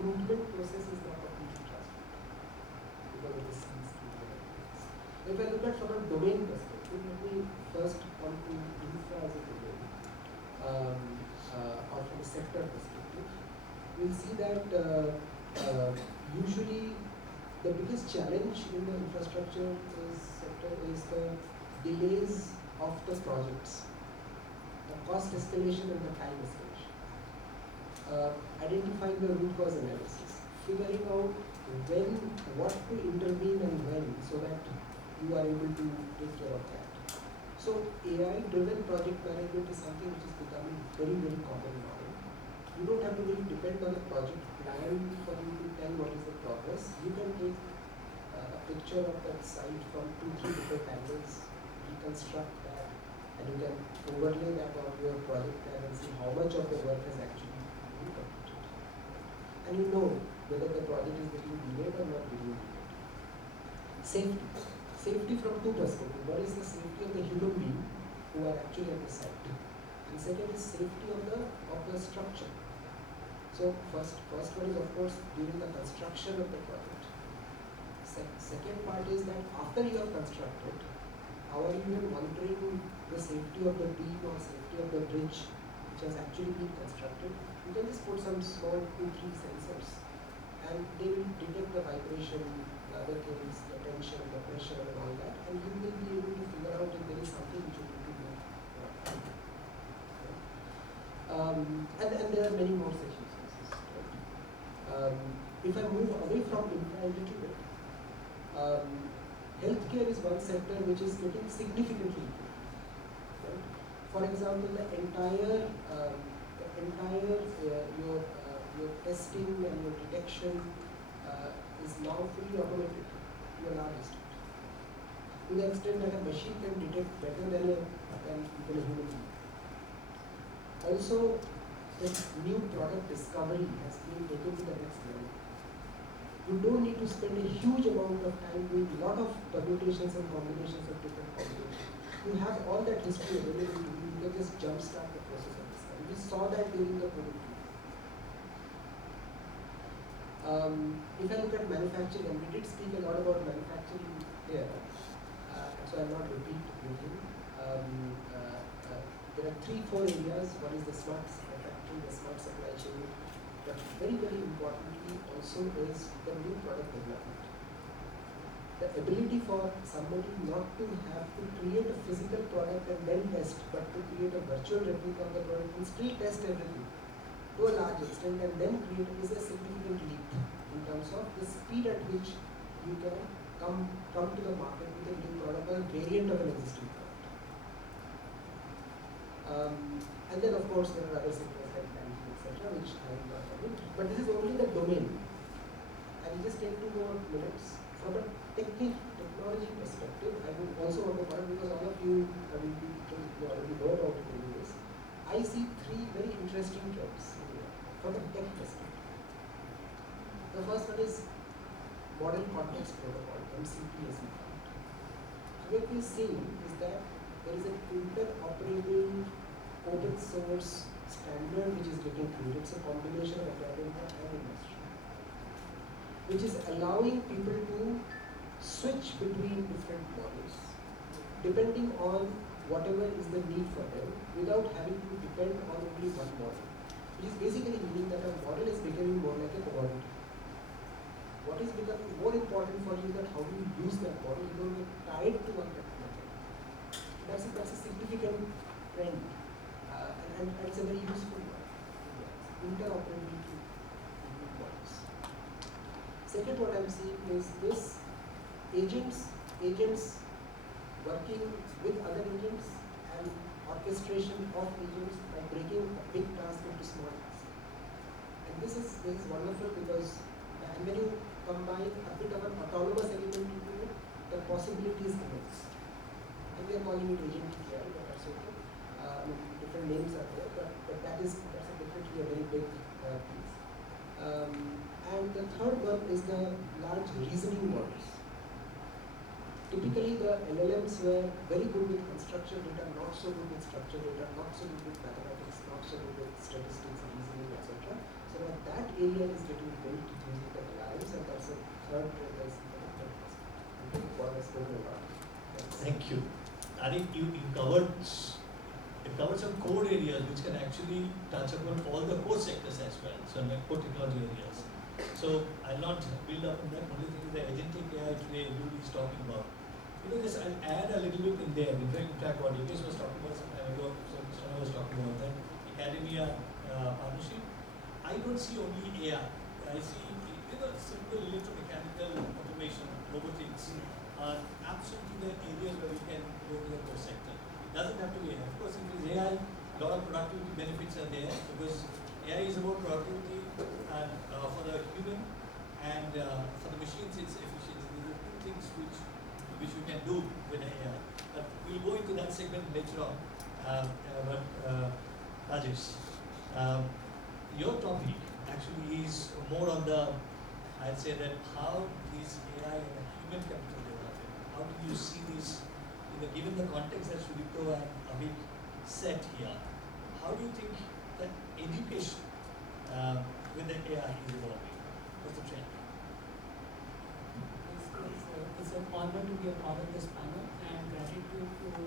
recruitment process is now completely transformed because of the skills to develop. If I look at from a domain perspective, let me first come to infra as a domain, or from a sector perspective. We'll see that usually the biggest challenge in the infrastructure sector is the delays of the projects, the cost escalation and the time escalation. Identifying the root cause analysis, figuring out when, what to intervene and when, so that you are able to take care of that. So AI-driven project management is something which is becoming very, very common now. You don't have to really depend on the project plan for you to tell what is the progress. You can take a picture of that site from 2-3 different angles, reconstruct that, and you can overlay that on your project plan and see how much of the work has actually been completed. And you know whether the project is getting delayed or not getting delayed. Safety. Safety from two perspectives. One is the safety of the human being who are actually at the site. And second is safety of the structure. So first one is of course during the construction of the project. Second part is that after you have constructed, how are you even monitoring the safety of the beam or safety of the bridge which has actually been constructed? You can just put some small 2-3 sensors and they will detect the vibration, the other things, the tension, the pressure and all that, and you will be able to figure out if there is something which you need to do. And there are many more such uses. If I move away from infra a little bit, healthcare is one sector which is getting significantly improved. Right? For example, the entire your testing and your detection is now fully automated to a large extent. To the extent that a machine can detect better than even a human being. Also, the new product discovery has been taken to the next level. You don't need to spend a huge amount of time doing a lot of permutations and combinations of different combinations. You have all that history available to you. You can just jumpstart the process of discovery. We saw that during the COVID period. If I look at manufacturing, and we did speak a lot about manufacturing here, so I'll not repeat everything. There are 3-4 areas. One is the smart factory, the smart supply chain, but very, very importantly also is the new product development. The ability for somebody not to have to create a physical product and then test, but to create a virtual replica of the product and still test everything to a large extent and then create is a significant leap in terms of the speed at which you can come to the market with a new product or a variant of an existing product. And then of course there are other sectors like banking, etc., which I will not cover. But this is only the domain. I will just take 2 more minutes. From a technology perspective, I would also want to point, because all of you already know about it anyways, I see 3 very interesting trends from a tech perspective. The first one is Model Context Protocol, MCP as we call it. So what we are seeing is that there is an interoperable open source standard which is getting created. It's a combination of academia and industry, which is allowing people to switch between different models depending on whatever is the need for them without having to depend on only one model. Which is basically meaning that a model is becoming more like a commodity. What is becoming more important for you is that how do you use that model, you don't get tied to one particular model. That's a significant trend, and it's a very useful one. Interoperability between models. Second, what I'm seeing is this agents working with other agents and orchestration of agents by breaking a big task into small tasks. And this is wonderful because when you combine a bit of an autonomous element into it, the possibility is immense. And we are calling it agent here, but that's okay. Different names are there, but that's definitely a very big piece. And the third one is the large reasoning models. Typically, the LLMs were very good with unstructured data, not so good with structured data, not so good with mathematics, not so good with statistics, reasoning, etc. So now that area is getting built using the AIs, and that's a third trend I see from the perspective. What has spoken about. Thank you. I think you covered some core areas which can actually touch upon all the core sectors as well, so like core technology areas. So I'll not build up on that. Only thing is the agentic AI today Rudy is talking about. Just I'll add a little bit in there. In fact what Yogesh was talking about some time ago, so Mr. was talking about that academia partnership. I don't see only AI. I see simple electromechanical automation, robotics are absolutely the areas where we can go to the core sector. It doesn't have to be AI. Of course, if it is AI, a lot of productivity benefits are there because AI is about productivity and for the human and for the machines it's efficiency. These are two things which we can do with AI. But we'll go into that segment later on. Rajesh, your topic actually is more on the, I'd say that how these AI and the human capital development, how do you see this, given the context that Sudipta and Avik set here, how do you think that education with the AI is evolving? What's the trend? It's an honor to be a part of this panel, and gratitude to the